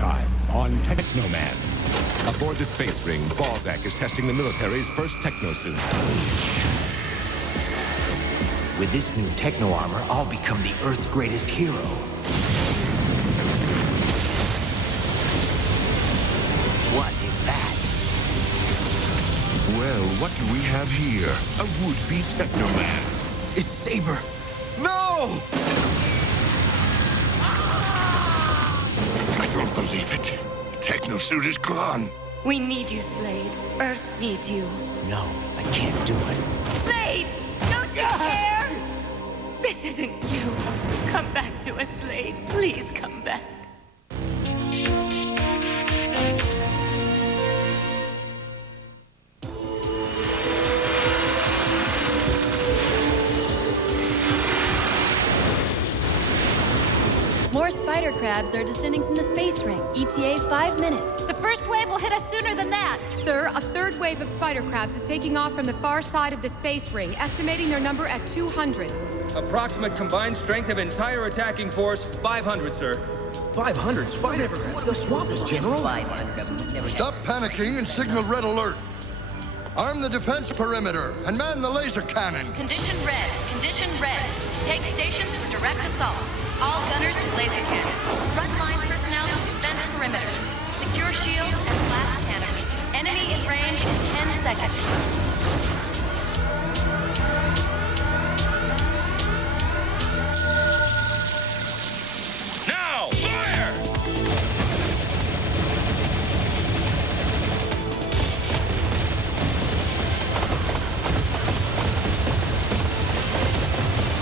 time on Teknoman. Aboard the space ring, Balzac is testing the military's first Tekno-suit. With this new techno armor, I'll become the Earth's greatest hero. What is that? Well, what do we have here? A would-be Teknoman. It's Saber. No! I don't believe it. Tekno-suit is gone. We need you, Slade. Earth needs you. No, I can't do it. Slade! Don't you care? This isn't you. Come back to us, Slade. Please come back. More spider crabs are descending from the space ring. ETA 5 minutes. The first wave will hit us sooner than that. Sir, a third wave of spider crabs is taking off from the far side of the space ring, estimating their number at 200. Approximate combined strength of entire attacking force, 500, sir. 500 spider crabs? They'll swamp us, General. Stop panicking and signal red alert. Arm the defense perimeter and man the laser cannon. Condition red. Condition red. Take stations for direct assault. All gunners to laser cannon. Frontline personnel to defense perimeter. Secure shield and blast canopy. Enemy in range in 10 seconds. Now, fire!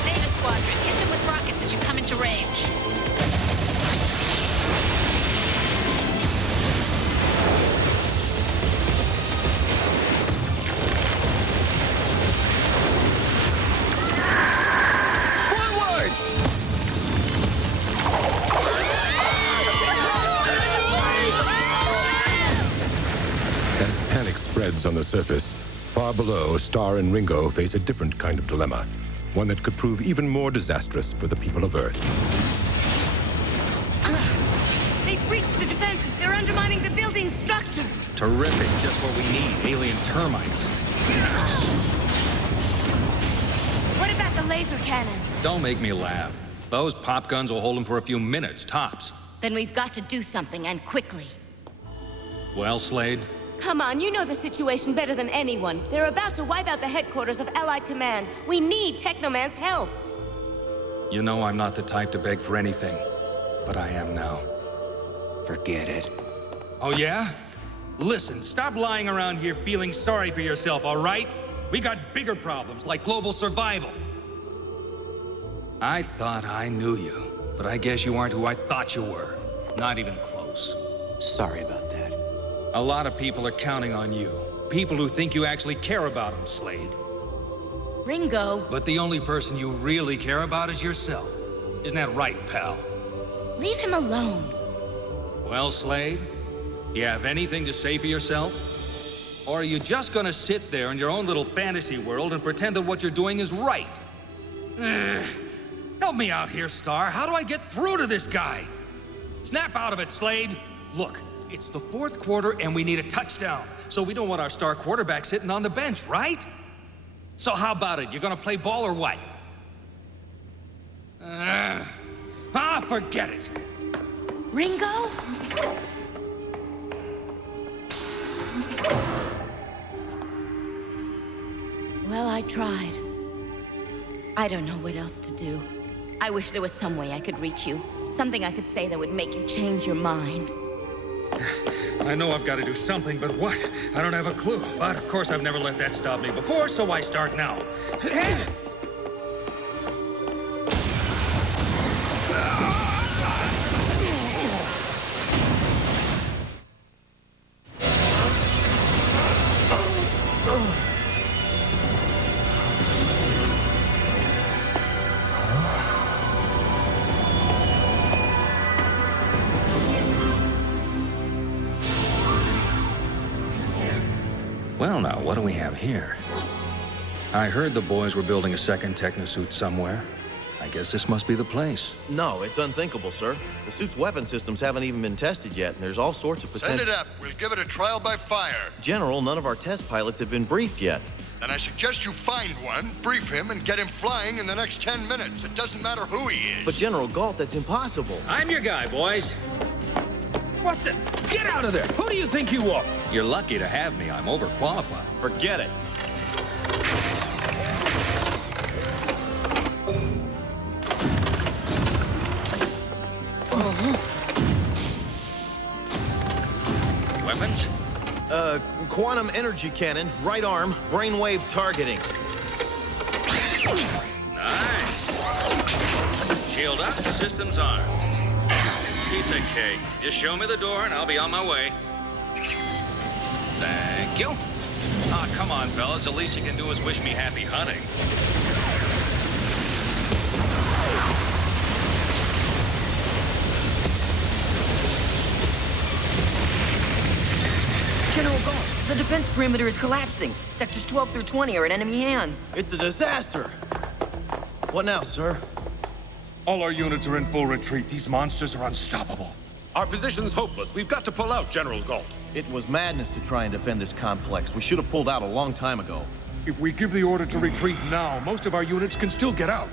Zeta Squadron, hit them with rockets as you come into range. As panic spreads on the surface, far below, Star and Ringo face a different kind of dilemma. One that could prove even more disastrous for the people of Earth. They've breached the defenses. They're undermining the building's structure. Terrific, just what we need, alien termites. What about the laser cannon? Don't make me laugh. Those pop guns will hold them for a few minutes, tops. Then we've got to do something, and quickly. Well, Slade? Come on, you know the situation better than anyone. They're about to wipe out the headquarters of Allied Command. We need Teknoman's help. You know I'm not the type to beg for anything, but I am now. Forget it. Oh, yeah? Listen, stop lying around here feeling sorry for yourself, all right? We got bigger problems, like global survival. I thought I knew you, but I guess you aren't who I thought you were. Not even close. Sorry about that. A lot of people are counting on you. People who think you actually care about them, Slade. Ringo. But the only person you really care about is yourself. Isn't that right, pal? Leave him alone. Well, Slade, do you have anything to say for yourself? Or are you just gonna sit there in your own little fantasy world and pretend that what you're doing is right? Help me out here, Star. How do I get through to this guy? Snap out of it, Slade. Look, it's the fourth quarter and we need a touchdown. So we don't want our star quarterback sitting on the bench, right? So how about it? You gonna play ball or what? Forget it. Ringo? Well, I tried. I don't know what else to do. I wish there was some way I could reach you. Something I could say that would make you change your mind. I know I've got to do something, but what? I don't have a clue. But of course I've never let that stop me before, so I start now. Well, now, what do we have here? I heard the boys were building a second Tekno-suit somewhere. I guess this must be the place. No, it's unthinkable, sir. The suit's weapon systems haven't even been tested yet, and there's all sorts of potential... Send it up. We'll give it a trial by fire. General, none of our test pilots have been briefed yet. Then I suggest you find one, brief him, and get him flying in the next 10 minutes. It doesn't matter who he is. But General Galt, that's impossible. I'm your guy, boys. What the? Get out of there! Who do you think you are? You're lucky to have me. I'm overqualified. Forget it. Weapons? Quantum energy cannon, right arm, brainwave targeting. Nice. Shield up, systems armed. Piece of cake. Just show me the door and I'll be on my way. Thank you. Ah, come on, fellas. The least you can do is wish me happy hunting. General Galt, the defense perimeter is collapsing. Sectors 12 through 20 are in enemy hands. It's a disaster. What now, sir? All our units are in full retreat. These monsters are unstoppable. Our position's hopeless. We've got to pull out, General Galt. It was madness to try and defend this complex. We should have pulled out a long time ago. If we give the order to retreat now, most of our units can still get out.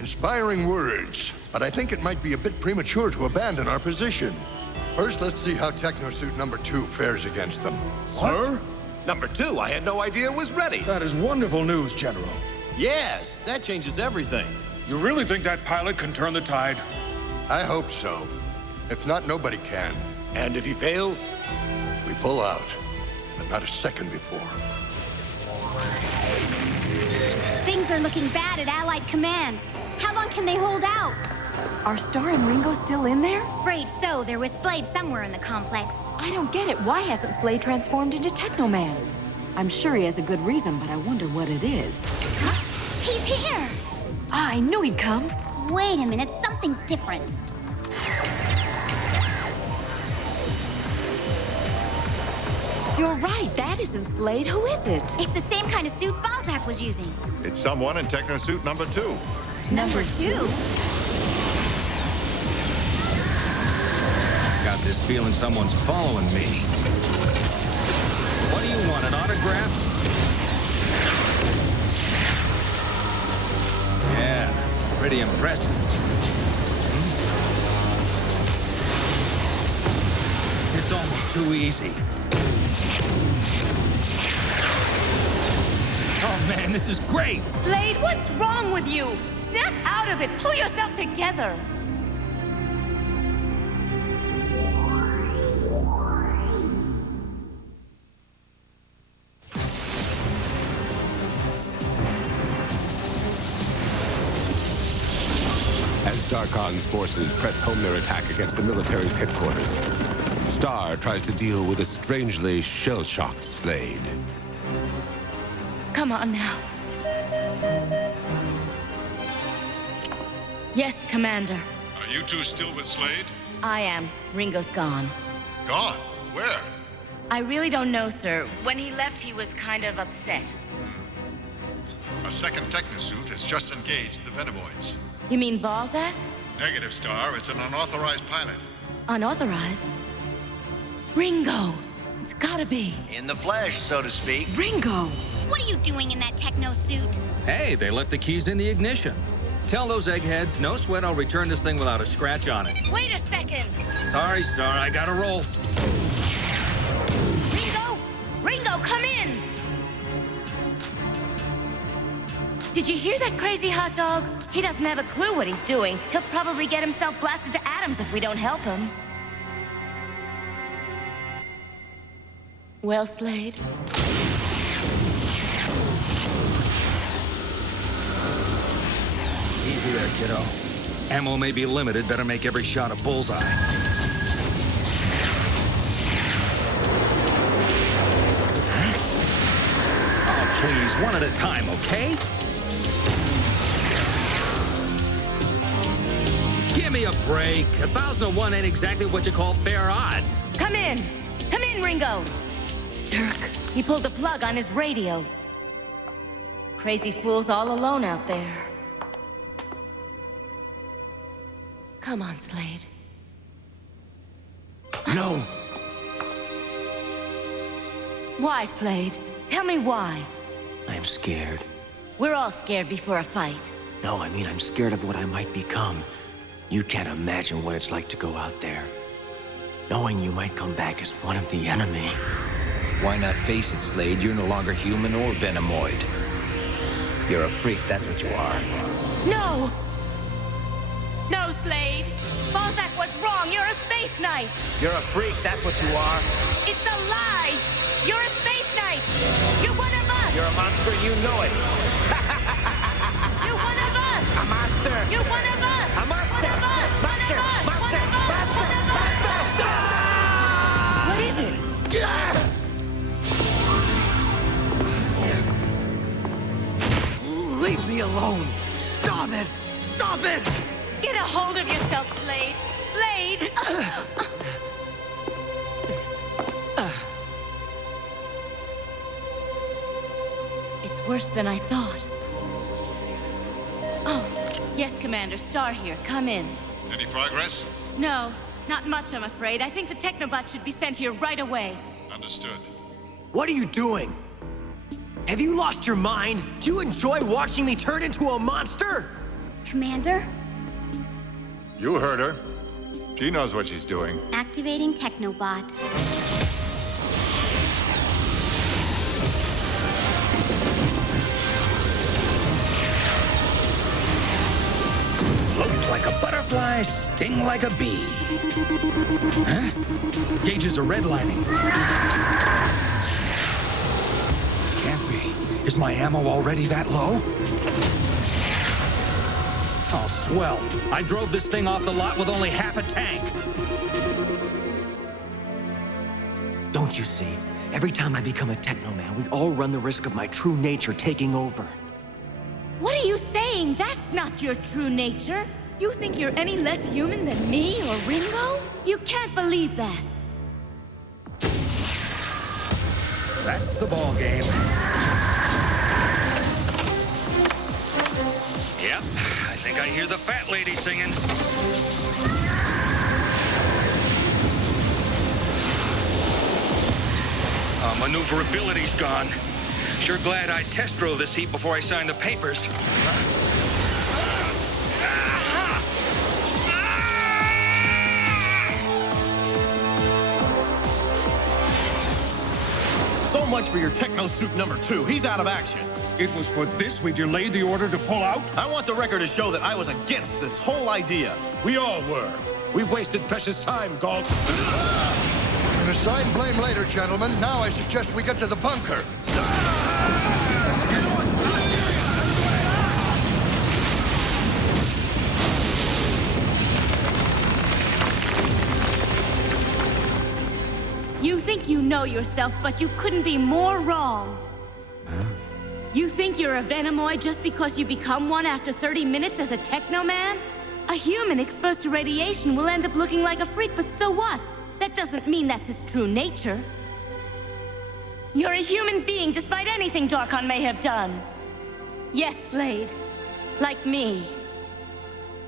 Inspiring words, but I think it might be a bit premature to abandon our position. First, let's see how Tekno-suit number 2 fares against them. Sir? Number 2, I had no idea was ready. That is wonderful news, General. Yes, that changes everything. You really think that pilot can turn the tide? I hope so. If not, nobody can. And if he fails? We pull out, but not a second before. Things are looking bad at Allied Command. How long can they hold out? Are Star and Ringo still in there? Afraid so. There was Slade somewhere in the complex. I don't get it. Why hasn't Slade transformed into Teknoman? I'm sure he has a good reason, but I wonder what it is. Huh? He's here! I knew he'd come. Wait a minute. Something's different. You're right. That isn't Slade. Who is it? It's the same kind of suit Balzac was using. It's someone in Tekno-suit number 2. Number 2? Got this feeling someone's following me. What do you want, an autograph? Yeah, pretty impressive. It's almost too easy. Oh, man, this is great. Slade, what's wrong with you? Snap out of it. Pull yourself together. As Darkon's forces press home their attack against the military's headquarters, Star tries to deal with a strangely shell-shocked Slade. Come on now. Yes, Commander. Are you two still with Slade? I am. Ringo's gone. Gone? Where? I really don't know, sir. When he left, he was kind of upset. A second Tekno-suit has just engaged the Venomoids. You mean Balzac? Negative, Star. It's an unauthorized pilot. Unauthorized? Ringo! It's gotta be. In the flesh, so to speak. Ringo! What are you doing in that Tekno-suit? Hey, they left the keys in the ignition. Tell those eggheads, no sweat, I'll return this thing without a scratch on it. Wait a second! Sorry, Star, I gotta roll. Ringo! Ringo, come in! Did you hear that crazy hot dog? He doesn't have a clue what he's doing. He'll probably get himself blasted to atoms if we don't help him. Well, Slade? Easy there, kiddo. Ammo may be limited, better make every shot a bullseye. Oh, please, one at a time, okay? Give me a break. 1,001 ain't exactly what you call fair odds. Come in! Come in, Ringo! Dirk, he pulled the plug on his radio. Crazy fool's all alone out there. Come on, Slade. No! Why, Slade? Tell me why. I'm scared. We're all scared before a fight. No, I mean, I'm scared of what I might become. You can't imagine what it's like to go out there. Knowing you might come back as one of the enemy. Why not face it, Slade? You're no longer human or venomoid. You're a freak, that's what you are. No! No, Slade! Balzac was wrong! You're a space knight! You're a freak, that's what you are. It's a lie! You're a space knight! You're one of us! You're a monster and you know it! You're one of us! A monster! You're one of us! A monster! One of us! Monster! Monster! Monster! Monster! What is it? Leave me alone! Stop it! Stop it! Get a hold of yourself, Slade! Slade! It's worse than I thought. Oh, yes, Commander. Star here. Come in. Any progress? No, not much, I'm afraid. I think the Technobot should be sent here right away. Understood. What are you doing? Have you lost your mind? Do you enjoy watching me turn into a monster? Commander, You heard her. She knows what she's doing. activating Technobot. Float like a butterfly, sting like a bee. Huh? Gauges are redlining. Can't be. Is my ammo already that low? Oh, swell. I drove this thing off the lot with only half a tank. Don't you see? Every time I become a Technoman, we all run the risk of my true nature taking over. What are you saying? That's not your true nature. You think you're any less human than me or Ringo? You can't believe that. That's the ball game. Yep, I think I hear the fat lady singing. Maneuverability's gone. Sure glad I test drove this heat before I signed the papers. So much for your Tekno-suit number 2. He's out of action. It was for this we delayed the order to pull out? I want the record to show that I was against this whole idea. We all were. We've wasted precious time, Galt. And assign blame later, gentlemen. Now I suggest we get to the bunker. You think you know yourself, but you couldn't be more wrong. Huh? You think you're a Venomoid just because you become one after 30 minutes as a Technoman? A human exposed to radiation will end up looking like a freak, but so what? That doesn't mean that's his true nature. You're a human being despite anything Darkon may have done. Yes, Slade. Like me.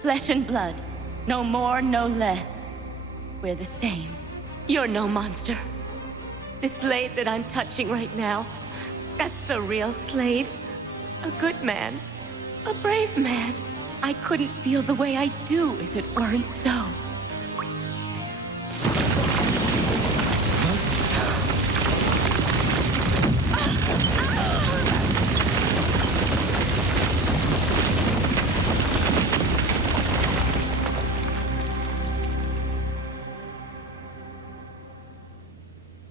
Flesh and blood. No more, no less. We're the same. You're no monster. The Slade that I'm touching right now, that's the real Slade. A good man. A brave man. I couldn't feel the way I do if it weren't so.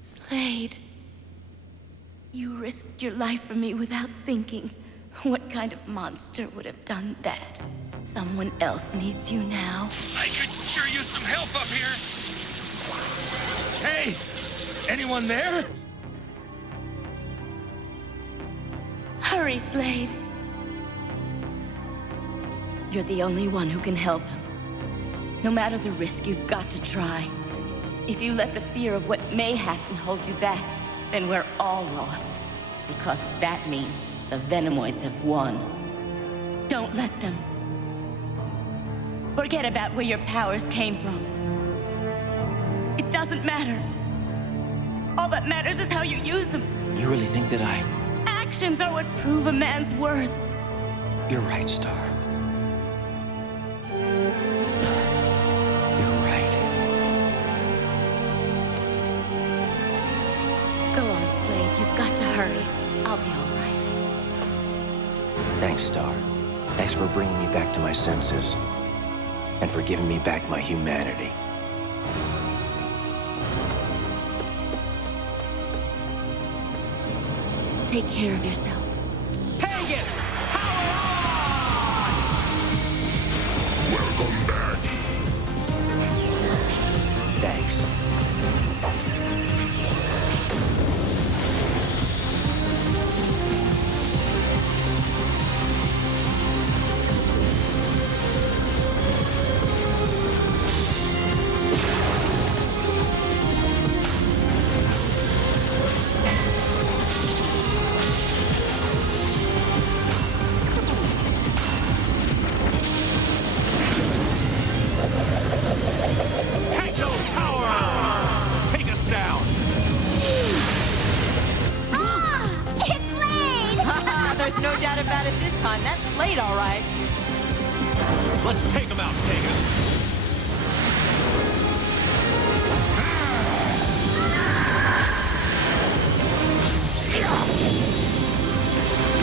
Slade, you risked your life for me without thinking. What kind of monster would have done that? Someone else needs you now. I could sure use some help up here. Hey, anyone there? Hurry, Slade. You're the only one who can help him. No matter the risk, you've got to try. If you let the fear of what may happen hold you back, then we're all lost. Because that means the Venomoids have won. Don't let them. Forget about where your powers came from. It doesn't matter. All that matters is how you use them. You really think that Actions are what prove a man's worth. You're right, Star. You're right. Go on, Slade. You've got to hurry. I'll be all right. Thanks, Star. Thanks for bringing me back to my senses. And for giving me back my humanity. Take care of yourself. Pagan! Welcome back. Thanks. There's no doubt about it this time. That's Slade, all right. Let's take him out, Pegasus.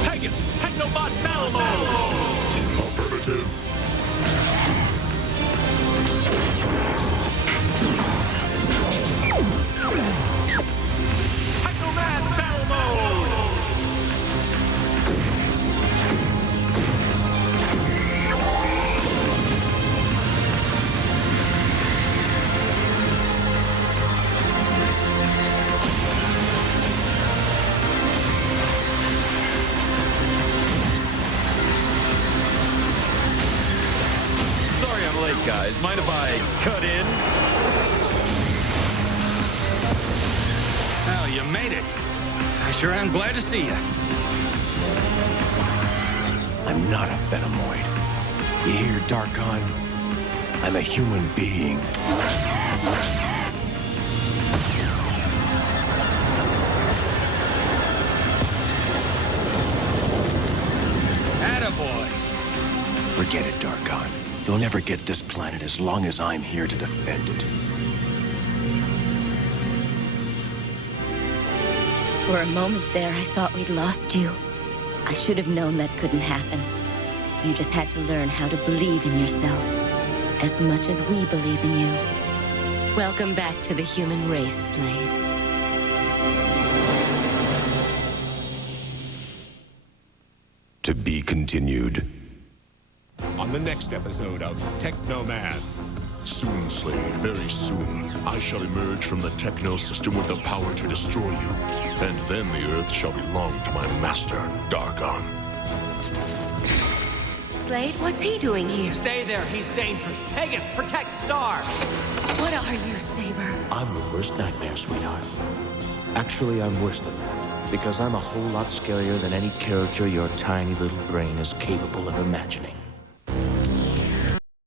Pegasus, Technobot battle mode! Affirmative. Technoman battle mode! Guys, mind if I cut in? Oh, you made it. I sure am glad to see you. I'm not a Venomoid. You hear, Darkon? I'm a human being. Attaboy. Forget it, Darkon. You'll never get this planet as long as I'm here to defend it. For a moment there, I thought we'd lost you. I should have known that couldn't happen. You just had to learn how to believe in yourself, as much as we believe in you. Welcome back to the human race, Slade. To be continued. On the next episode of Teknoman. Soon, Slade, very soon, I shall emerge from the Techno system with the power to destroy you. And then the Earth shall belong to my master, Darkon. Slade, what's he doing here? Stay there, he's dangerous. Pegasus, protect Star! What are you, Saber? I'm your worst nightmare, sweetheart. Actually, I'm worse than that, because I'm a whole lot scarier than any character your tiny little brain is capable of imagining.